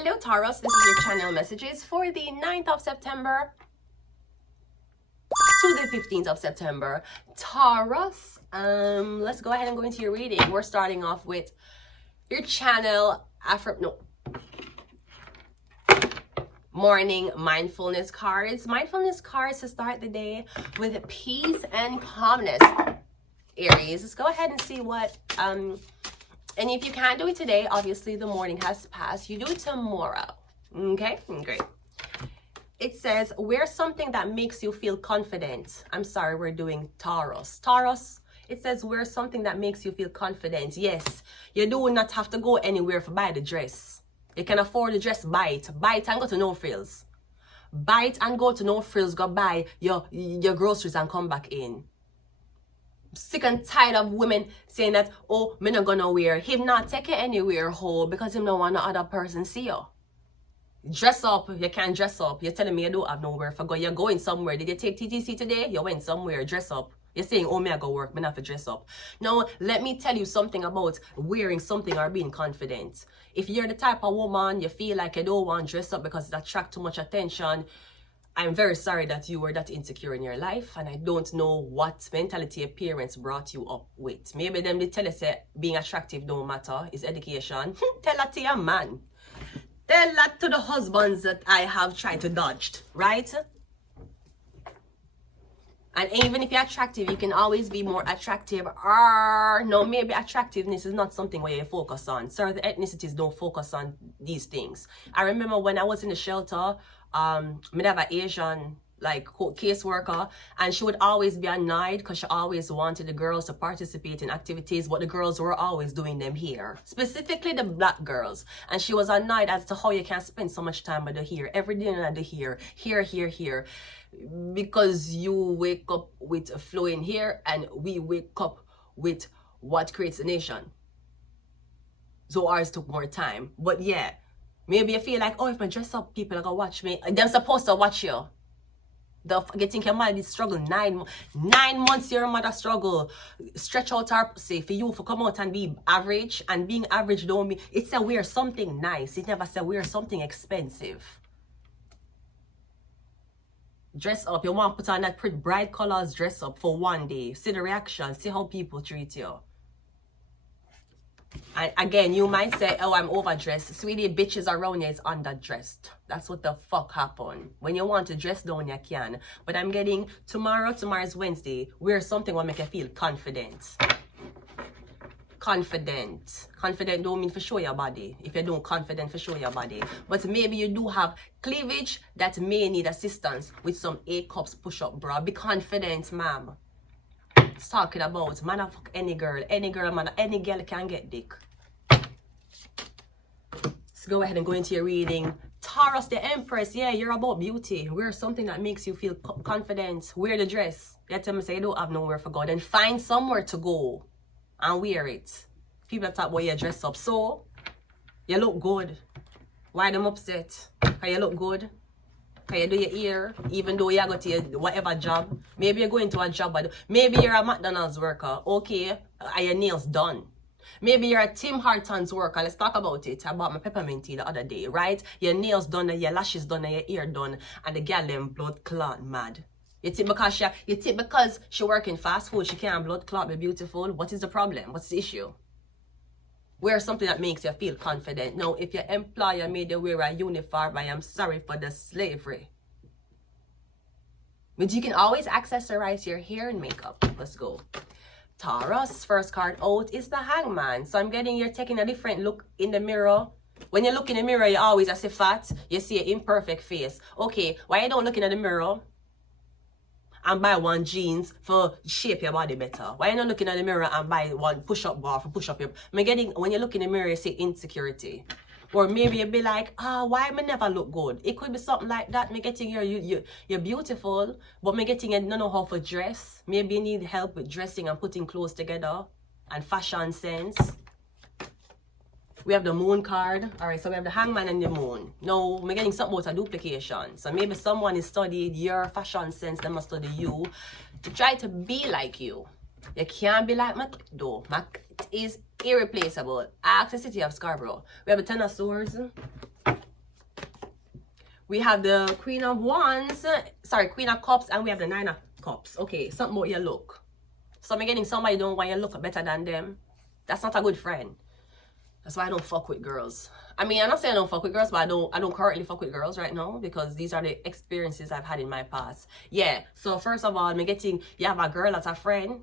Hello Taurus, this is your channel messages for the 9th of September to the 15th of September. Taurus, let's go ahead and go into your reading. We're starting off with your channel morning mindfulness cards. Mindfulness cards to start the day with peace and calmness. Aries, let's go ahead and see what and if you can't do it today, obviously the morning has passed, you do it tomorrow. Okay, great. It says, wear something that makes you feel confident. I'm sorry, we're doing Taurus. Taurus, it says, wear something that makes you feel confident. Yes, you do not have to go anywhere for buy the dress. You can afford the dress, buy it. Buy it and go to No Frills. Buy it and go to No Frills, go buy your groceries and come back in. Sick and tired of women saying that, oh, me not gonna wear. Him not take it anywhere whole because him don't want no other person see you. Dress up, you can't dress up. You're telling me you don't have nowhere for go. You're going somewhere. Did you take TTC today? You went somewhere, dress up. You're saying, oh, me I go work, me not have to dress up. No, let me tell you something about wearing something or being confident. If you're the type of woman, you feel like you don't want to dress up because it attracts too much attention, I'm very sorry that you were that insecure in your life, and I don't know what mentality your parents brought you up with. Maybe them they tell you say being attractive don't matter, it's education. Tell that to your man. Tell that to the husbands that I have tried to dodge, right? And even if you're attractive, you can always be more attractive. No, maybe attractiveness is not something where you focus on. Certain ethnicities don't focus on these things. I remember when I was in the shelter, I have an Asian like caseworker, and she would always be annoyed because she always wanted the girls to participate in activities, but the girls were always doing them here, specifically the black girls, and she was annoyed as to how you can spend so much time with the here every day and the here, because you wake up with a flowing here and we wake up with what creates a nation. So ours took more time, but yeah. Maybe you feel like, oh, if I dress up, people are going to watch me. They're supposed to watch you. You think your mother struggle 9 months, your mother struggle. Stretch out her pussy for you to come out and be average. And being average don't mean, it said wear something nice. It never said wear something expensive. Dress up. You want to put on that pretty bright colors, dress up for one day. See the reaction. See how people treat you. And again, you might say, oh, I'm overdressed. Sweetie, bitches around you is underdressed. That's what the fuck happened. When you want to dress down, you can. But I'm getting tomorrow's Wednesday. Wear something that make you feel confident. Confident don't mean for show your body. If you don't confident for show your body. But maybe you do have cleavage that may need assistance with some A cups push-up bra. Be confident, ma'am. Talking about man, I fuck any girl, man, any girl can get dick. Let's go ahead and go into your reading. Taurus, the Empress, yeah, you're about beauty. Wear something that makes you feel confident. Wear the dress. You tell me say you don't have nowhere for go, then find somewhere to go and wear it. People talk about your dress up, so you look good. Why them upset? Can you look good? Can you do your ear, even though you go to your whatever job? Maybe you're going to a job, but maybe you're a McDonald's worker. Okay, are your nails done? Maybe you're a Tim Hortons worker. Let's talk about it. I bought my peppermint tea the other day, right? Your nails done, your lashes done, your ear done, and the girl them blood clot mad. You think because she work in fast food, she can't blood clot be beautiful? What is the problem? What's the issue? Wear something that makes you feel confident. Now, if your employer made you wear a uniform, I am sorry for the slavery. But you can always accessorize your hair and makeup. Let's go. Taurus, first card out is the Hangman. So I'm getting you're taking a different look in the mirror. When you look in the mirror, you always see fat. You see an imperfect face. Okay, why you don't look in the mirror and buy one jeans for shape your body better? Why you not looking at the mirror and buy one push-up bar for push up your... when you look in the mirror, you see insecurity. Or maybe you be like, why me never look good? It could be something like that. Me getting you're beautiful, but me getting you don't know how to dress. Maybe you need help with dressing and putting clothes together and fashion sense. We have the moon card. All right, so we have the Hangman and the moon. Now, we're getting something about a duplication. So maybe someone is studied your fashion sense, they must study you to try to be like you. You can't be like Mac though. Mac is irreplaceable. Ask the city of Scarborough. We have a Ten of Swords. We have the Queen of Wands, sorry, Queen of Cups, and we have the Nine of Cups. Okay, something about your look. So I'm getting somebody don't want you to look better than them. That's not a good friend. That's why I don't fuck with girls. I mean, I'm not saying I don't fuck with girls, but I don't currently fuck with girls right now because these are the experiences I've had in my past. Yeah, so first of all, I'm getting, you have a girl that's a friend.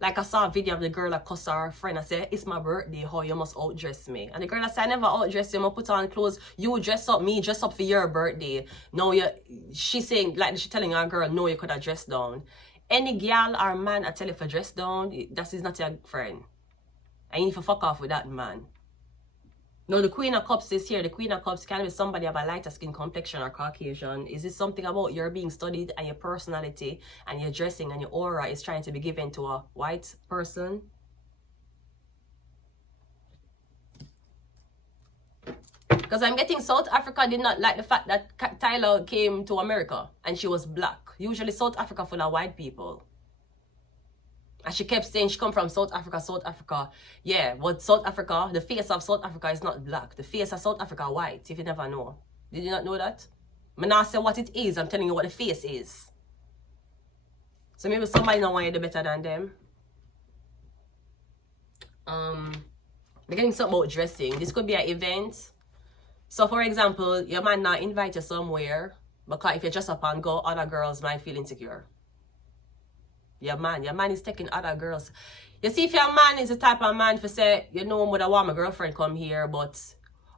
Like I saw a video of the girl that cussed her friend. I said, it's my birthday, how you must outdress me. And the girl that said, I never outdress you, I'm gonna put on clothes. You dress up me, dress up for your birthday. No, she's saying, like she's telling her girl, no, you could have dressed down. Any girl or man I tell you for dress down, that is not your friend. And you need to fuck off with that man. No, the Queen of Cups is here. The Queen of Cups can be somebody of a lighter skin complexion or Caucasian. Is this something about your being studied and your personality and your dressing and your aura is trying to be given to a white person? Because I'm getting South Africa did not like the fact that Tyler came to America and she was black. Usually South Africa full of white people. And she kept saying she come from South Africa, South Africa. Yeah, but South Africa, the face of South Africa is not black. The face of South Africa white, if you never know. Did you not know that? I'm not saying what it is, I'm telling you what the face is. So maybe somebody don't want you to do better than them. They're getting something about dressing. This could be an event. So for example, your man not invite you somewhere because if you dress up and go, other girls might feel insecure. Your man is taking other girls. You see, if your man is the type of man for say, you know, I want my girlfriend come here, but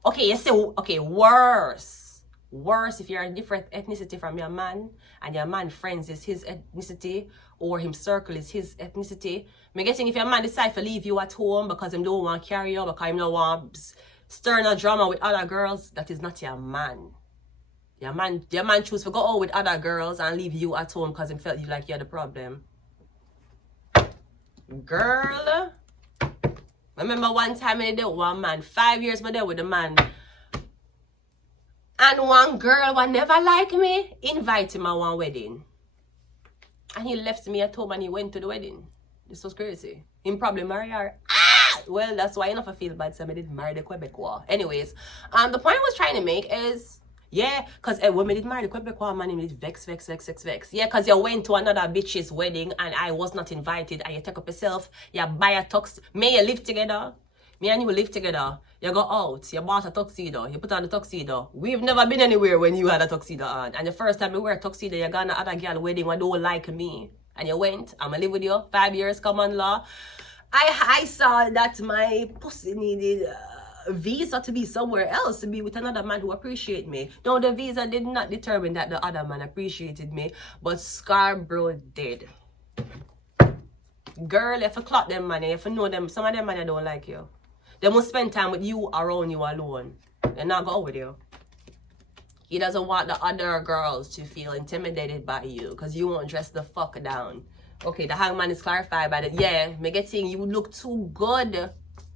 okay, you say, okay, worse if you're a different ethnicity from your man and your man friends is his ethnicity or him circle is his ethnicity. I'm guessing if your man decide to leave you at home because him don't want to carry you, because him don't want stir no drama with other girls, that is not your man. Your man choose to go out with other girls and leave you at home because he felt you like you're the problem. Girl, remember one time I did one man, 5 years but there with a man. And one girl who never liked me, invite him at one wedding. And he left me at home and he went to the wedding. This was crazy. Him probably marry her. Ah! Well, that's why I never feel bad, so I did marry the Quebecois. Anyways, the point I was trying to make is, yeah, because when I did marry the Quebecois, man, it vex. Yeah, because you went to another bitch's wedding and I was not invited and you take up yourself, you buy a tux. May you live together? Me and you live together. You go out, you bought a tuxedo, you put on the tuxedo. We've never been anywhere when you had a tuxedo on. And the first time you wear a tuxedo, you gone to other girl wedding who don't like me. And you went, I'm going to live with you, 5 years, common law. I saw that my pussy needed visa to be somewhere else, to be with another man who appreciate me. No, the visa did not determine that the other man appreciated me, but Scarborough did. Girl, if you clock them man, if you know them, some of them man don't like you. They must spend time with you around you alone. They're not go with you. He doesn't want the other girls to feel intimidated by you because you won't dress the fuck down. Okay, the hangman is clarified by the, yeah, me getting you look too good.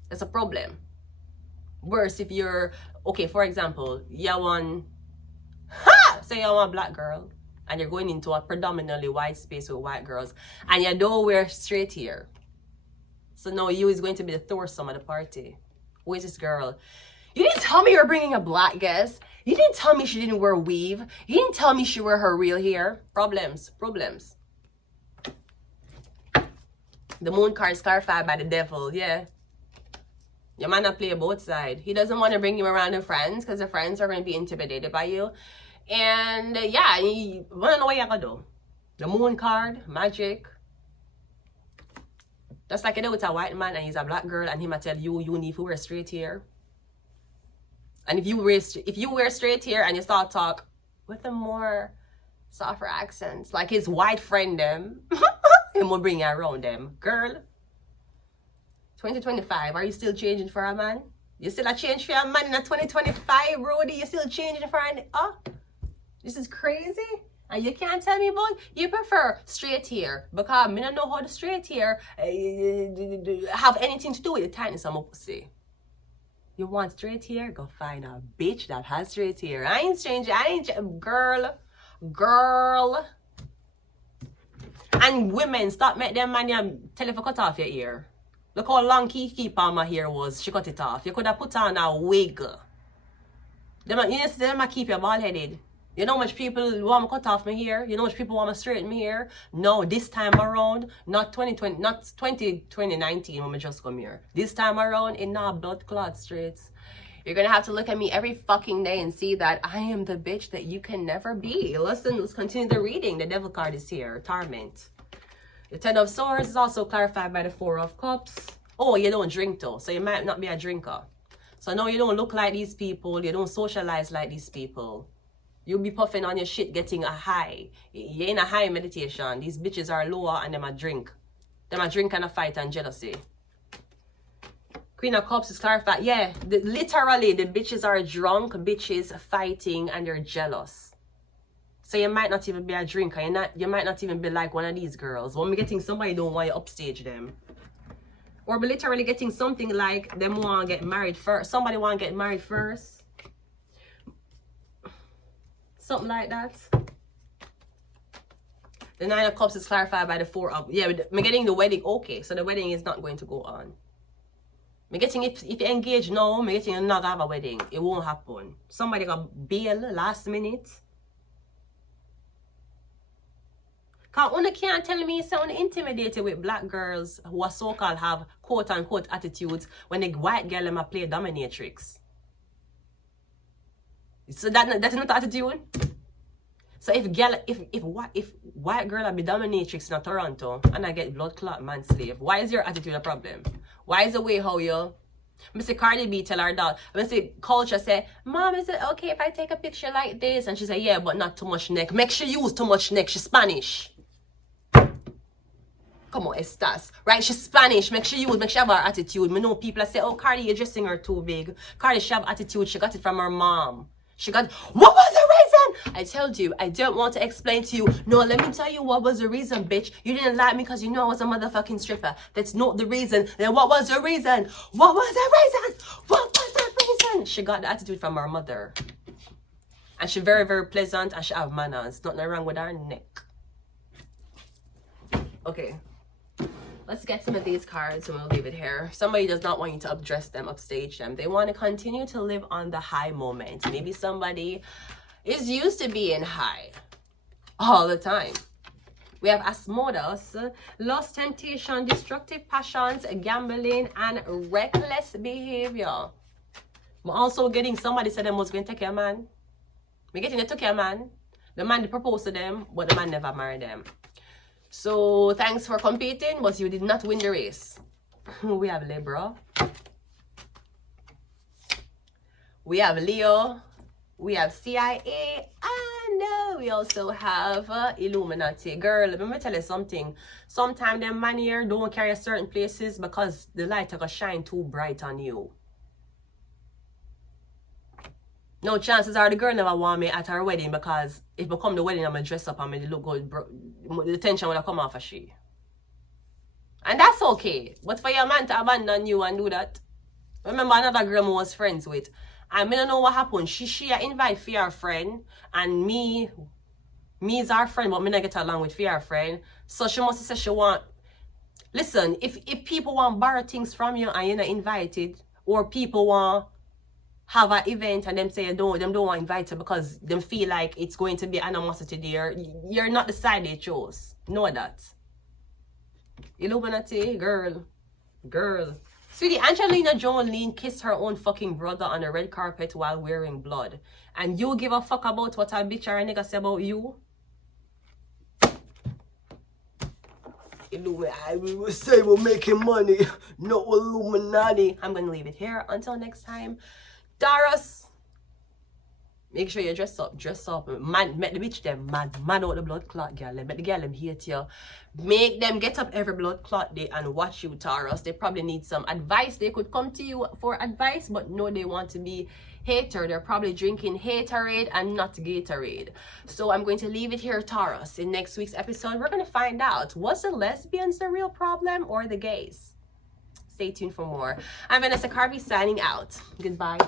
That's a problem. Worse if you're, okay, for example, you're one, say you're one black girl and you're going into a predominantly white space with white girls and you don't wear straight hair. So now you is going to be the thoursome of the party. Who is this girl? You didn't tell me you're bringing a black guest. You didn't tell me she didn't wear a weave. You didn't tell me she wear her real hair. Problems. The moon card is clarified by the devil, yeah. Your man not play both sides. He doesn't want to bring you around the friends because the friends are going to be intimidated by you. And yeah, you want to know what you're going to do. The moon card, magic. Just like you do with a white man and he's a black girl and he might tell you, you need to wear straight hair. And if you wear straight hair and you start talk with a more softer accents, like his white friend them, he will bring you around them. Girl, 2025, are you still changing for a man? You still a change for a man in a 2025, Brody? You still changing for an, this is crazy. And you can't tell me about you prefer straight hair because I don't know how the straight hair have anything to do with the tightness of my pussy. You want straight hair? Go find a bitch that has straight hair. I ain't changing. Girl. And women, stop make them man tell you to cut off your ear. Look how long Kiki Palmer hair was. She cut it off. You could have put on a wig. Them keep you bald headed. You know how much people want to cut off my hair? You know how much people want to straighten my hair? No, this time around, not 2019 when we just come here. This time around, in not blood clot straights. You're going to have to look at me every fucking day and see that I am the bitch that you can never be. Listen, let's continue the reading. The Devil card is here. Torment. The Ten of Swords is also clarified by the Four of Cups. Oh, you don't drink though, so you might not be a drinker. So no, you don't look like these people. You don't socialize like these people. You'll be puffing on your shit, getting a high. You're in a high meditation. These bitches are lower and them a drink. Them a drink and a fight and jealousy. Queen of Cups is clarified. Yeah, literally, the bitches are drunk, bitches fighting, and they're jealous. So you might not even be a drinker. You might not even be like one of these girls. When we're getting somebody don't want you upstage them. Or be literally getting something like them want to get married first. Somebody want to get married first. Something like that. The Nine of Cups is clarified by the Four of... Yeah, we're getting the wedding. Okay, so the wedding is not going to go on. I'm getting, if you engage now, I'm getting another have a wedding. It won't happen. Somebody got bail last minute. Because one can't tell me someone intimidated with black girls who are so-called have quote-unquote attitudes when the white girl them play dominatrix. So that's not attitude. So if white girl be dominatrix in Toronto and I get blood clot man slave, why is your attitude a problem? Why is the way how you... Mr. Cardi B tell her dog, Mr. Culture say, Mom, is it okay if I take a picture like this? And she say, yeah, but not too much neck. Make sure you use too much neck. She's Spanish. Come on, estas. Right? She's Spanish. Make sure you have her attitude. Me know people say, oh, Cardi, you're dressing her too big. Cardi, she have attitude. She got it from her mom. She got... What was the reason? I told you, I don't want to explain to you. No, let me tell you what was the reason, bitch. You didn't like me because you know I was a motherfucking stripper. That's not the reason. Then what was the reason? What was the reason? What was the reason? She got the attitude from her mother. And she very, very pleasant and she have manners. Nothing wrong with her neck. Okay. Let's get some of these cards and we'll leave it here. Somebody does not want you to updress them, upstage them. They want to continue to live on the high moment. Maybe somebody is used to being high all the time. We have Asmodeus, lust, temptation, destructive passions, gambling, and reckless behavior. I'm also getting somebody said them was going to take care of a man. We're getting to take care of a man. The man proposed to them, but the man never married them. So, thanks for competing, but you did not win the race. We have Libra. We have Leo. We have CIA. And we also have Illuminati. Girl, let me tell you something. Sometimes them man here don't carry certain places because the light are going to shine too bright on you. No, chances are the girl never want me at her wedding because if I come to the wedding, I'm going to dress up and look good. The tension will come off of she. And that's okay. But for your man to abandon you and do that. Remember another girl I was friends with. And I don't know what happened. She invite for her friend. And me is our friend, but me not get along with her friend. So she must have said she want... Listen, if people want borrow things from you and you're not invited, or people want... have an event and them say them don't want to invite you because them feel like it's going to be animosity there. You're not the side they chose. Know that. Illuminati, girl. Sweetie, Angelina Jolie kissed her own fucking brother on the red carpet while wearing blood. And you give a fuck about what a bitch or a nigga say about you? Illuminati, we will say we're making money. No Illuminati. I'm going to leave it here. Until next time. Taurus, make sure you dress up. Man, make the bitch them mad out the blood clot, girl. Make the girl them hate you. Make them get up every blood clot day and watch you, Taurus. They probably need some advice. They could come to you for advice, but no, they want to be hater. They're probably drinking Haterade and not Gatorade. So I'm going to leave it here, Taurus. In next week's episode, we're going to find out, was the lesbians the real problem or the gays? Stay tuned for more. I'm Vanessa Carvey signing out. Goodbye.